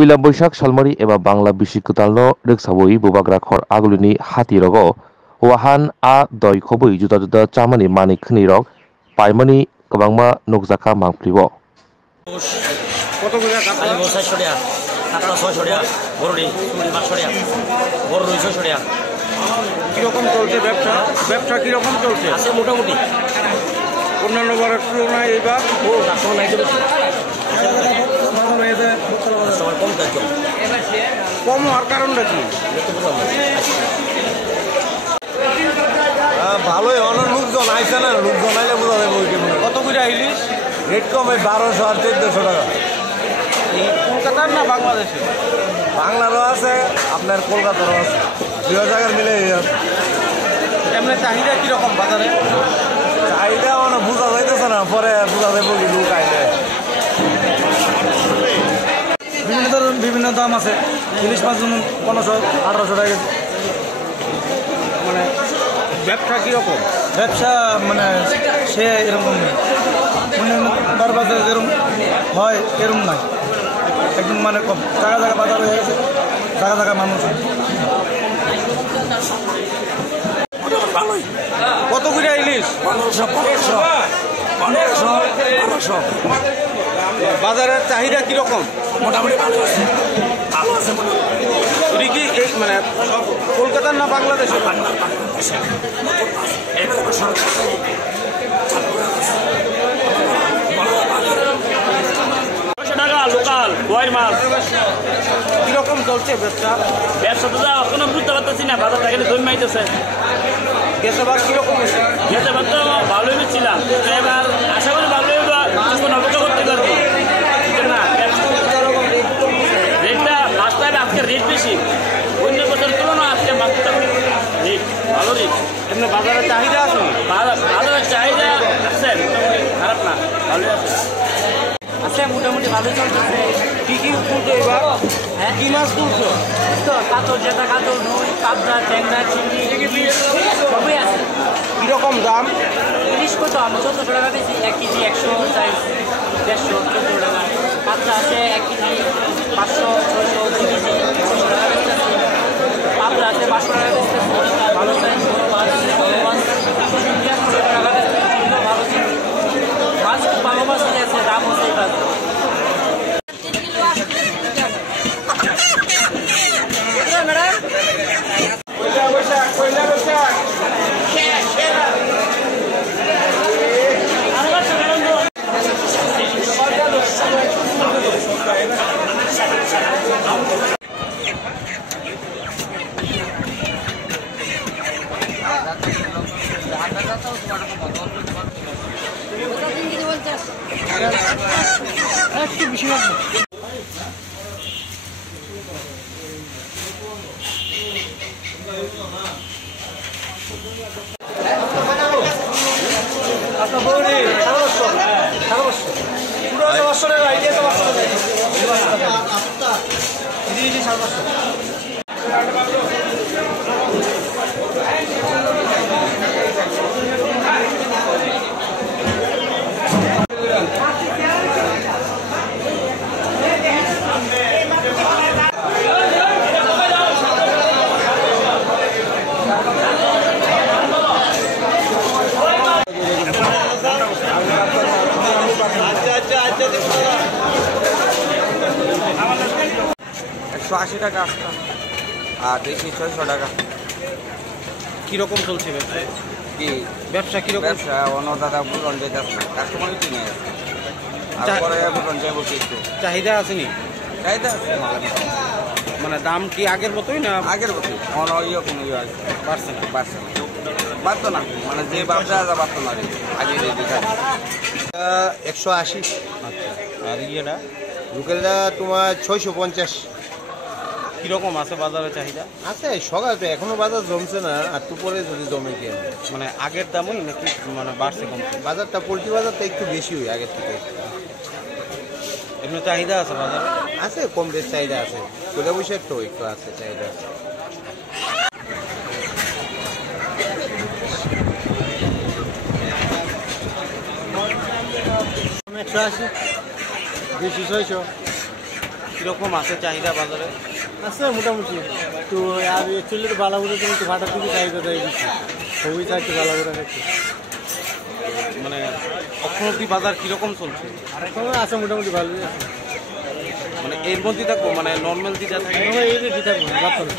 Puila Boishak Salmari eba Bangla Bishikutalno Riksawoi Bubagra Khor Agulini Hati Rogo Wahan A Doi Khobui Juda Juda Chamani Mani Khni Rog Paimani Kabangma Nukzaka Mangpribo কত করে কাতলা 600 টাকা কাতলা 600 টাকা বড়ডি 500 টাকা বড় রুই 600 টাকা কি রকম চলছে ব্যবসা কি রকম চলছে আছে মোটামুটি অন্যান্য বারের তুলনায় এবার ও কাস্টমার নাই তো সময় কম কাজ কম হওয়ার কারণটা কি ভালোই অনেক লোকজন আইসে না লোকজন আইলে বোঝা যাবে কত করে ইলিশ রেট কমে 1200 আর 1400 টাকা কলকাতার না বাংলাদেশে বাংলারও আছে আপনার কলকাতারও আছে দুই জায়গার মিলে এমনি চাহিদা কিরকম বাজারে চাহিদা মানে বোঝা যাইতেছে না পরে বোঝা যাবে কি লোক আইলে বিভিন্ন দাম আছে ইলিশ মাছ যেমন 1500-1800 টাকা মানে ব্যবসা কিরকম ব্যবসা মানে সে এরকম তার বাজারে যেরকম হয় এরকম নাই একদম মানে কম জায়গা জায়গা বাজার হয়ে গেছে জায়গা জায়গা মানুষ কত করে ইলিশ 1500 বাজারের চাহিদা কিরকম মোটামুটি ভালো আছে কি মানে কলকাতার না বাংলাদেশের লোকাল গোয়ের মাছ কিরকম চলছে ব্যবসা তো এখনো বুঝতে পারতেছি না বাজার থেকে দই মাইতেছে গেছেবার কিরকম হয়েছে গেছেবার তো ভালোই ছিলাম এবার আশা করি ভালোই অপেক্ষা করতে পারবো না রেটটা ফার্স্ট টাইম আজকে রেট বেশি অন্য বছর তুলনা আজকে মাছটা রেট ভালো রেট এমনি বাজারের চাহিদা আছে বাজারের চাহিদা আছে খারাপ না ভালোই আছে আছে মোটামুটি ভালোই চলতেছে কি তুলছো এবার হ্যাঁ কি মাছ তুলছো তো কাতল যেটা কাতল নই পাবদা ট্যাংরা চিংড়ি ইলিশ সবই আছে কিরকম দাম ইলিশ কত আমি 1400 টাকা বেশি 1 কেজি 100 সাইজ 150 14 টাকা পাবদা আছে 1 কেজি 500 600 2 কেজি 600 টাকা বেচতেছি পাবদা আছে 500 টাকা বেচতেছি ভালো সাইজ বড় মাছ চিংড়ি 100 টাকা বেচতেছি ভালো চিংড়ি মাছ ভালো মাছ আছে দাম হচ্ছে এবার একটু বেশি লাগবে $180 টাকা আর দেশি 600 টাকা কিরকম চলছে ব্যবসা কিরকম ব্যবসা অন্য দাদা বুঝন যেতেছে কাস্টমারই কিনে আর পরে বুঝন যাবো একটু চাহিদা আসেনি চাহিদা আছে মানে দাম কি আগের মতোই না আগের মতো কোনো কোনো বাড়ছে না বাড়তো না মানে যে ব্যবসা বাড়তো না আগে রেট 180 আর ইয়েটা লোকেলটা তোমার 650 কিরকম আছে বাজারে চাহিদা আছে সকাল তো এখনো বাজার জমছে না আর তো পরে যদি জমে কি মানে আগের দামই নাকি মানে বাড়ছে কম বাজারটা পোলট্রি বাজারটা একটু বেশি হয় আগের থেকে এমনি চাহিদা আছে বাজারে আছে কম বেশ চাহিদা আছে তোলে বসে একটু আছে চাহিদা আছে একশো 600 কীরকম আছে চাহিদা বাজারে? আছে মোটামুটি একটু, আর চুলে তো বালাগুলো তুমি একটু ভাটার দিকে চাহিদা দেয় বেশি, খুবই চাইছে বালাগুলো খাচ্ছে। মানে এখন অব্দি বাজার কীরকম চলছে? আছে মোটামুটি ভালোই আছে। মানে এর মধ্যেই থাকবো, মানে নর্মাল যেটা থাকে এই রেডি থাকবো ভাবতো না।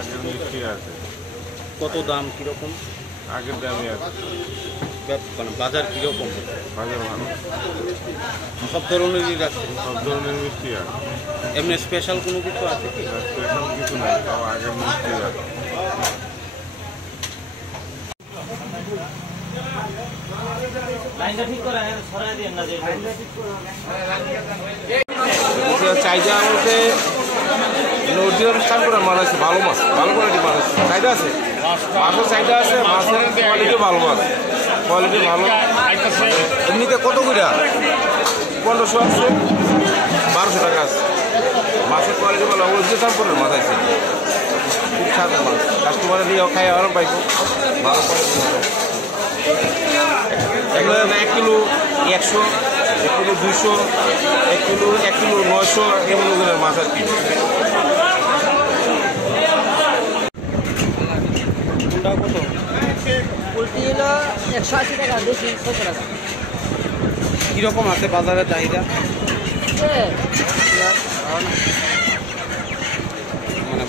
আগের মিষ্টি আছে, কত দাম কীরকম? আগের দামই আছে। মানে বাজার কীরকম? বাজার ভালো, সব ধরনেরই রাখছে, সব ধরনের মিষ্টি আছে। এমনি স্পেশাল কোনো কিছু আছে কি? স্পেশাল কিছু নাই, সব আগের মিষ্টি আছে। চাহিদা বলতে নদী অনুষ্ঠান করে মাছ আছে, ভালো মাছ, ভালো কোয়ালিটির মাছ আছে, চাহিদা আছে, মাছের চাহিদা আছে, মাছের কোয়ালিটি ভালো মাছ, কোয়ালিটি ভালো। এমনিতে কত করে? 1500 আছে, 1200 টাকা আছে। মাছের কোয়ালিটি ভালো, ওই চাম্পুরের মাছ আছে, খুব সাদা মাছ, কাস্টমারে দিয়েও খাই আরাম পাইব, ভালো কোয়ালিটি মাছ। এগুলো 1 কিলো 100, 1 কিলো 200, 1 কিলো 900 এমন করে মাছ আর কি। কত? পোলট্রি হলো 180 টাকা, দেশি 100 টাকা। কীরকম আছে বাজারের চাহিদা? মানে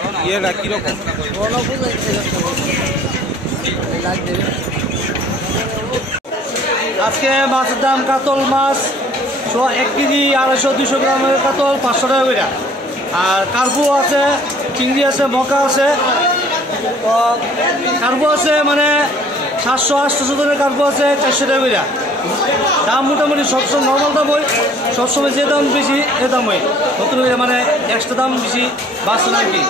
মানে ইয়েটা কীরকম? আজকে মাছের দাম, কাতল মাছ 1 কেজি 250-200 গ্রামের কাতল 500 টাকা করে। আর কার্পু আছে, চিংড়ি আছে, মকা আছে। কার্পু আছে মানে 700-800 ধরনের কার্পু আছে 400 টাকা করে। দাম মোটামুটি সবসময় নর্মাল দাম হয়, সবসময় যে দাম বেশি এ দাম হয়, নতুন মানে এক্সট্রা দাম বেশি বাড়ছে না আর কি।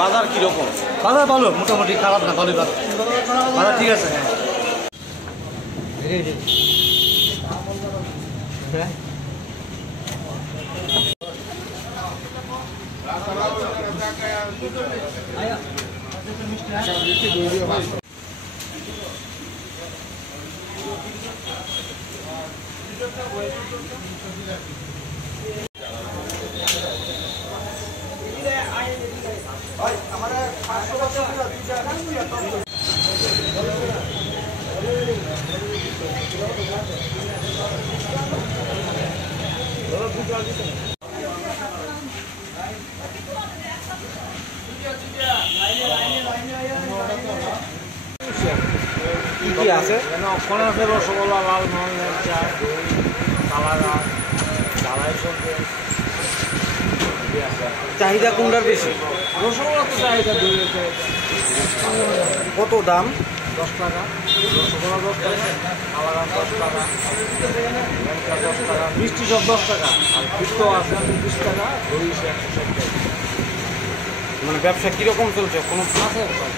বাজার কীরকম? বাজার ভালো, মোটামুটি খারাপ না, ভালোই বাজার, বাজার ঠিক আছে। কি আছে? ওখানে আছে রসগোল্লা, লালমোহন, ল্যাংচা, দই, কালাগান, ঝালাই সন্দেশ। চাহিদা কোনটার বেশি? রসগোল্লা তো চাহিদা দই হচ্ছে কত দাম? 10 টাকা, রসগোল্লা 10 টাকা, কালাগান 10 টাকা, ল্যাংচা 10 টাকা, মিষ্টি সব 10 টাকা, আর পিঠো আছে 20 টাকা, দই 160 টাকা। মানে ব্যবসা কীরকম চলছে? কোনো আছে ভাই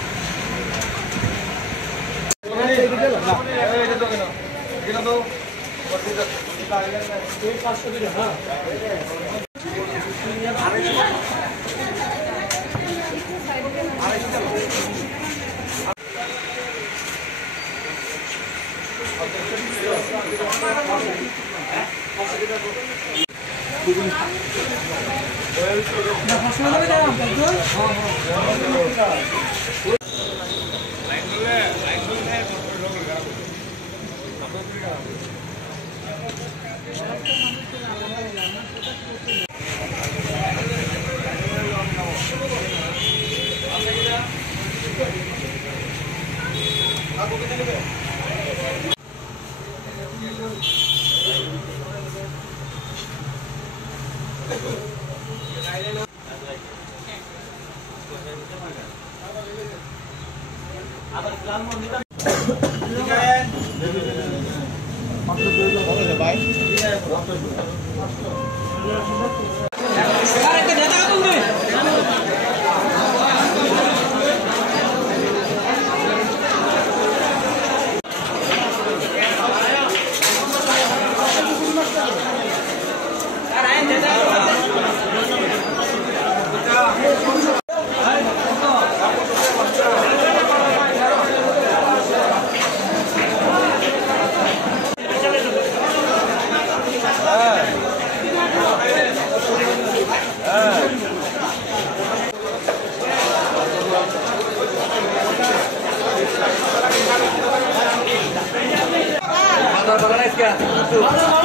একটু